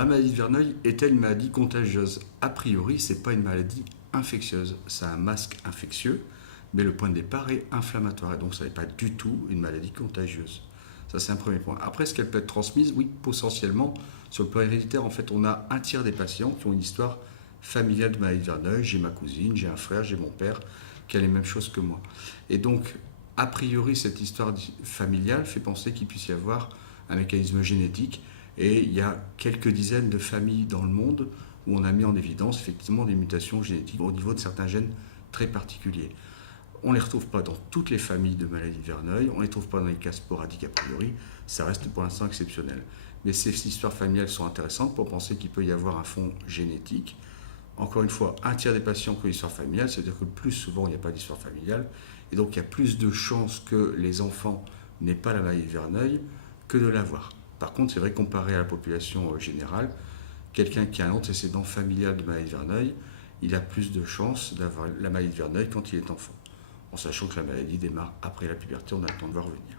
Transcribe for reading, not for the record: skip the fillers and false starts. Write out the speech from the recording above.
la maladie de Verneuil est-elle une maladie contagieuse? A priori, ce n'est pas une maladie infectieuse. Ça a un masque infectieux, mais le point de départ est inflammatoire. Et donc, ça n'est pas du tout une maladie contagieuse. Ça, c'est un premier point. Après, est-ce qu'elle peut être transmise? Oui, potentiellement. Sur le plan héréditaire, en fait, on a un tiers des patients qui ont une histoire familiale de maladie de Verneuil. J'ai ma cousine, j'ai un frère, j'ai mon père qui a les mêmes choses que moi. Et donc, a priori, cette histoire familiale fait penser qu'il puisse y avoir un mécanisme génétique. Et il y a quelques dizaines de familles dans le monde où on a mis en évidence effectivement des mutations génétiques au niveau de certains gènes très particuliers. On ne les retrouve pas dans toutes les familles de maladies de Verneuil, on ne les trouve pas dans les cas sporadiques a priori, ça reste pour l'instant exceptionnel. Mais ces histoires familiales sont intéressantes pour penser qu'il peut y avoir un fond génétique. Encore une fois, un tiers des patients qui ont une histoire familiale, c'est-à-dire que plus souvent il n'y a pas d'histoire familiale, et donc il y a plus de chances que les enfants n'aient pas la maladie de Verneuil que de l'avoir. Par contre, c'est vrai, comparé à la population générale, quelqu'un qui a un antécédent familial de maladie de Verneuil, il a plus de chances d'avoir la maladie de Verneuil quand il est enfant, en sachant que la maladie démarre après la puberté, on a le temps de voir venir.